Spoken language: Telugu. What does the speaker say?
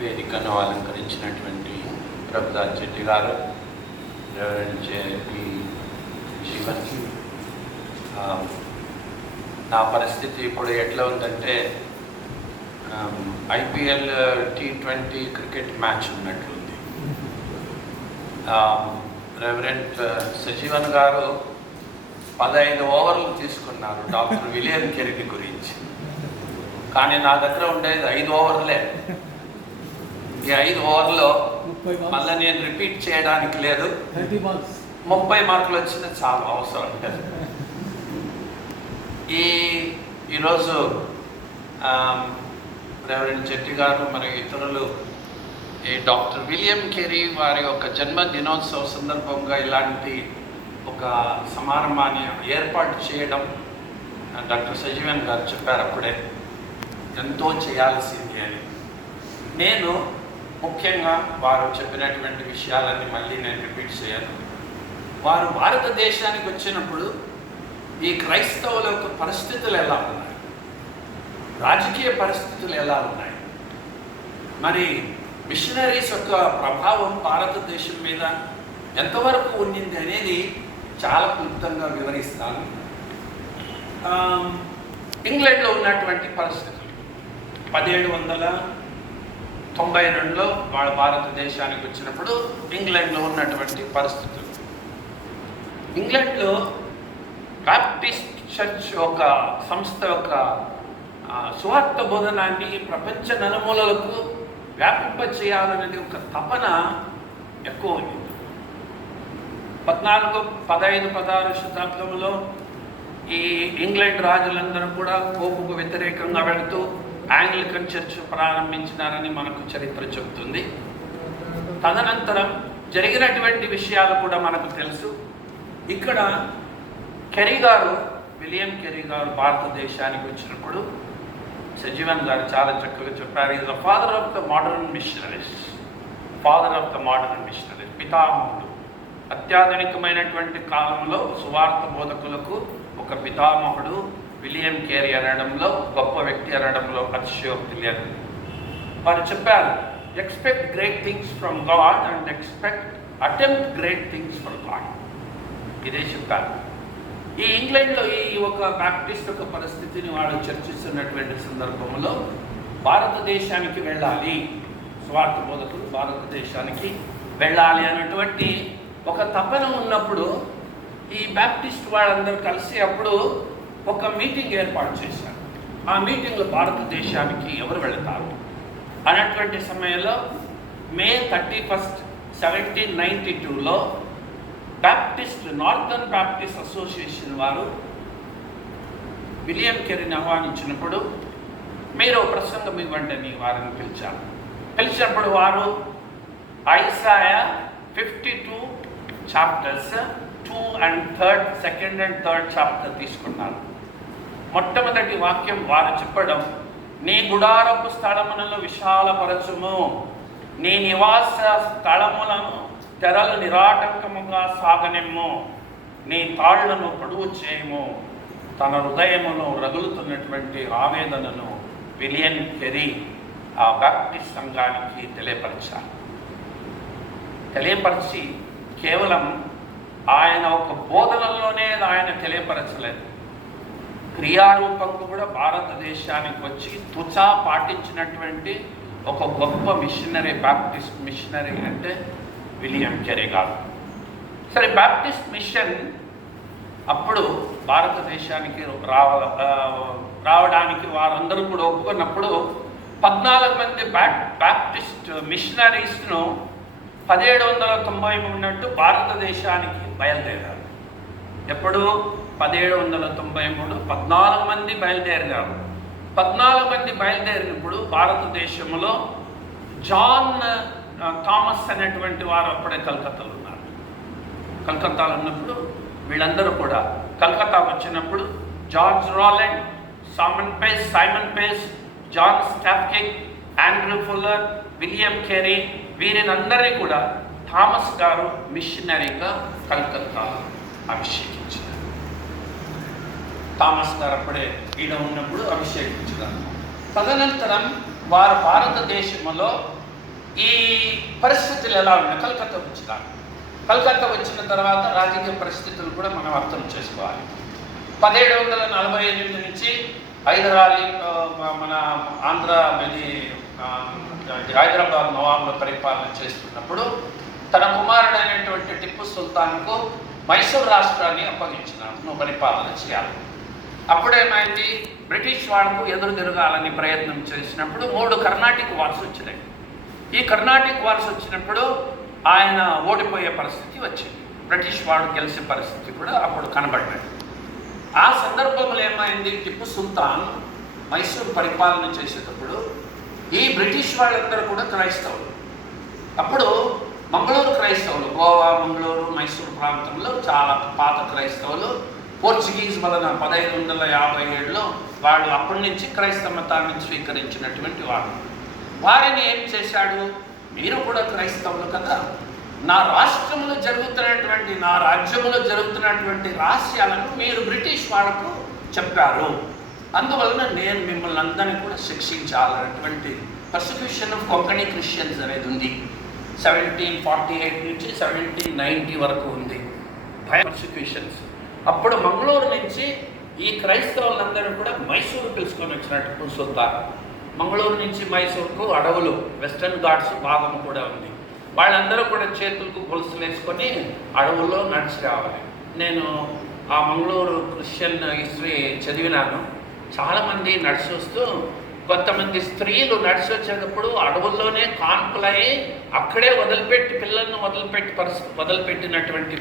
వేదికను అలంకరించినటువంటి ప్రభుదాస్ చెట్టి గారు, రెవరెండ్ జేపీ శివన్. నా పరిస్థితి ఇప్పుడు ఎట్లా ఉందంటే ఐపీఎల్ T20 క్రికెట్ మ్యాచ్ ఉన్నట్లుంది. రెవరెండ్ సజీవన్ గారు 15 ఓవర్లు తీసుకున్నారు డాక్టర్ విలియం కెరీ గురించి, కానీ నా దగ్గర ఉండేది 5 ఓవర్లే. ఈ 5 ఓవర్లో మళ్ళీ నేను రిపీట్ చేయడానికి లేదు. 30 మార్కులు వచ్చిన చాలా అవసరం లేదు. ఈరోజు రెవరెండ్ చెట్టి గారు మరియు ఇతరులు ఈ డాక్టర్ విలియం కెరీ వారి యొక్క జన్మ దినోత్సవ సందర్భంగా ఇలాంటి ఒక సమారంభాన్ని ఏర్పాటు చేయడం డాక్టర్ సజీవన్ గారు చెప్పారు అప్పుడే ఎంతో చేయాల్సింది అని. నేను ముఖ్యంగా వారు చెప్పినటువంటి విషయాలన్నీ మళ్ళీ నేను రిపీట్ చేయను. వారు భారతదేశానికి వచ్చినప్పుడు ఈ క్రైస్తవుల యొక్క పరిస్థితులు ఎలా ఉన్నాయి, రాజకీయ పరిస్థితులు ఎలా ఉన్నాయి, మరి మిషనరీస్ యొక్క ప్రభావం భారతదేశం మీద ఎంతవరకు ఉండింది అనేది చాలా క్లుప్తంగా వివరిస్తాను. ఇంగ్లాండ్లో ఉన్నటువంటి పరిస్థితులు 1792లో వాళ్ళ భారతదేశానికి వచ్చినప్పుడు ఇంగ్లాండ్లో ఉన్నటువంటి పరిస్థితులు. ఇంగ్లాండ్లో బాప్టిస్ట్ చర్చ్ ఒక సంస్థ యొక్క సువార్త బోధనాన్ని ప్రపంచ నలుమూలలకు వ్యాపింపచేయాలనేది ఒక తపన ఎక్కువ ఉంది. 14, 15, 16 శతాబ్దంలో ఈ ఇంగ్లాండ్ రాజులందరూ కూడా పోపుకు వ్యతిరేకంగా వెళుతూ ఆంగ్లికన్ చర్చ్ ప్రారంభించినారని మనకు చరిత్ర చెబుతుంది. తదనంతరం జరిగినటువంటి విషయాలు కూడా మనకు తెలుసు. ఇక్కడ కెరీ గారు, విలియం కెరీ గారు భారతదేశానికి వచ్చినప్పుడు సజీవన్ గారు చాలా చక్కగా చెప్పారు. Is the father of the modern missionaries, పితామహుడు. అత్యాధునికమైనటువంటి కాలంలో సువార్త బోధకులకు ఒక పితామహుడు విలియం కెరీ అనడంలో, గొప్ప వ్యక్తి అనడంలో అతిశయోక్తి లేదు. వారు చెప్పారు, expect great things from God and attempt great things from God. ఇదే చెప్పారు. ఈ ఇంగ్లాండ్లో ఈ ఒక బాప్టిస్ట్ యొక్క పరిస్థితిని వాడు చర్చిస్తున్నటువంటి సందర్భంలో భారతదేశానికి వెళ్ళాలి, స్వార్థ బోధకులు భారతదేశానికి వెళ్ళాలి అన్నటువంటి ఒక తపన ఉన్నప్పుడు ఈ బాప్టిస్ట్ వాళ్ళందరూ కలిసి అప్పుడు ఒక మీటింగ్ ఏర్పాటు చేశారు. ఆ మీటింగ్లో భారతదేశానికి ఎవరు వెళతారు అన్నటువంటి సమయంలో May 31, 1792లో నార్థన్ బాప్టిస్ట్ అసోసియేషన్ వారు విలియం కెరీని ఆహ్వానించినప్పుడు మీరు ప్రసంగం ఇవ్వండి అని వారిని పిలిచినప్పుడు వారు ఐసాయా 52 chapters 2 and 3, 2nd and 3rd chapter తీసుకున్నారు. మొట్టమొదటి వాక్యం వారు చెప్పడం, నీ గుడారపు స్థలములను విశాలపరచుము, నీ నివాస స్థలములను తెరలు నిరాటంకముగా సాగనిమ్ము, నీ తాళ్లను పొడువు చేయము. తన హృదయమును రగులుతున్నటువంటి ఆవేదనను విలియం కెరీ ఆ బాప్టిస్ట్ సంఘానికి తెలియపరిచి కేవలం ఆయన ఒక బోధనలోనే ఆయన తెలియపరచలేదు, క్రియారూపంగా కూడా భారతదేశానికి వచ్చి తుచా పాటించినటువంటి ఒక గొప్ప మిషనరీ, బాప్టిస్ట్ మిషనరీ అంటే విలియం కెరీ గారు. సరే, బాప్టిస్ట్ మిషన్ అప్పుడు భారతదేశానికి రావడానికి వారందరూ కూడా ఒప్పుకున్నప్పుడు 14 మంది బాప్టిస్ట్ మిషనరీస్ను 1793 భారతదేశానికి బయలుదేరారు. ఎప్పుడు 1793 14 మంది బయలుదేరారు. 14 మంది బయలుదేరినప్పుడు భారతదేశంలో జాన్ థామస్ అనేటువంటి వారు అప్పుడే కలకత్తాలో ఉన్నారు. కలకత్తాలో ఉన్నప్పుడు వీళ్ళందరూ కూడా కలకత్తా వచ్చినప్పుడు George Rowland, Simon Pace, John స్టాఫ్కింగ్, ఆండ్రూ ఫుల్లర్, విలియం కెరీ వీరినందరినీ కూడా థామస్ గారు మిషనరీగా కలకత్తా అభిషేకించారు. థామస్ గారు అప్పుడే ఈడ ఉన్నప్పుడు అభిషేకించారు. తదనంతరం వారు భారతదేశంలో ఈ పరిస్థితులు ఎలా ఉన్నాయి? కలకత్తా వచ్చినారు. కలకత్తా వచ్చిన తర్వాత రాజకీయ పరిస్థితులు కూడా మనం అర్థం చేసుకోవాలి. 1748 నుంచి హైదరాబాద్ మన ఆంధ్ర హైదరాబాద్ నవాబుల పరిపాలన చేస్తున్నప్పుడు తన కుమారుడైనటువంటి టిప్పు సుల్తాన్కు మైసూర్ రాష్ట్రాన్ని అప్పగించినాడు, నువ్వు పరిపాలన చేయాలి. అప్పుడేమైంది, బ్రిటిష్ వాళ్ళకు ఎదురు తిరగాలని ప్రయత్నం చేసినప్పుడు 3 కర్ణాటిక్ వార్స్ వచ్చినాయి. ఈ కర్ణాటిక్ వార్స్ వచ్చినప్పుడు ఆయన ఓడిపోయే పరిస్థితి వచ్చింది, బ్రిటిష్ వాడు గెలిచే పరిస్థితి కూడా అప్పుడు కనబడ్డాడు. ఆ సందర్భంలో ఏమైంది, టిప్పు సుల్తాన్ మైసూర్ పరిపాలన చేసేటప్పుడు ఈ బ్రిటిష్ వాళ్ళందరూ కూడా క్రైస్తవులు. అప్పుడు మంగళూరు క్రైస్తవులు, గోవా, మంగళూరు, మైసూరు ప్రాంతంలో చాలా పాత క్రైస్తవులు పోర్చుగీస్ వలన 1557లో వాళ్ళు అప్పటి నుంచి క్రైస్తవ మతాన్ని స్వీకరించినటువంటి వాడు. వారిని ఏం చేశాడు, మీరు కూడా క్రైస్తవులు కదా, నా రాష్ట్రంలో జరుగుతున్నటువంటి, నా రాజ్యంలో జరుగుతున్నటువంటి రహస్యాలను మీరు బ్రిటిష్ వాళ్ళకు చెప్పారు, అందువలన నేను మిమ్మల్ని అందరినీ కూడా శిక్షించాలన్నటువంటి పర్సిక్యూషన్ ఆఫ్ కొంకణి క్రిస్టియన్స్ అనేది ఉంది. 1748 నుంచి 1790 వరకు ఉంది పర్సిక్యూషన్స్. అప్పుడు మంగళూరు నుంచి ఈ క్రైస్తవులందరూ కూడా మైసూరు పిలుచుకొని వచ్చినట్టు టిప్పు సుల్తాన్. మంగళూరు నుంచి మైసూరుకు అడవులు, వెస్టర్న్ ఘాట్స్ భాగం కూడా ఉంది. వాళ్ళందరూ కూడా చేతులకు గొలుసులు వేసుకొని అడవుల్లో నడిచి రావాలి. నేను ఆ మంగళూరు క్రిస్టియన్ హిస్టరీ చదివినాను. చాలామంది నడిచి వస్తూ, కొంతమంది స్త్రీలు నడిచి వచ్చేటప్పుడు అడవుల్లోనే కాన్పులయ్యి అక్కడే వదిలిపెట్టి పిల్లలను వదిలిపెట్టినటువంటి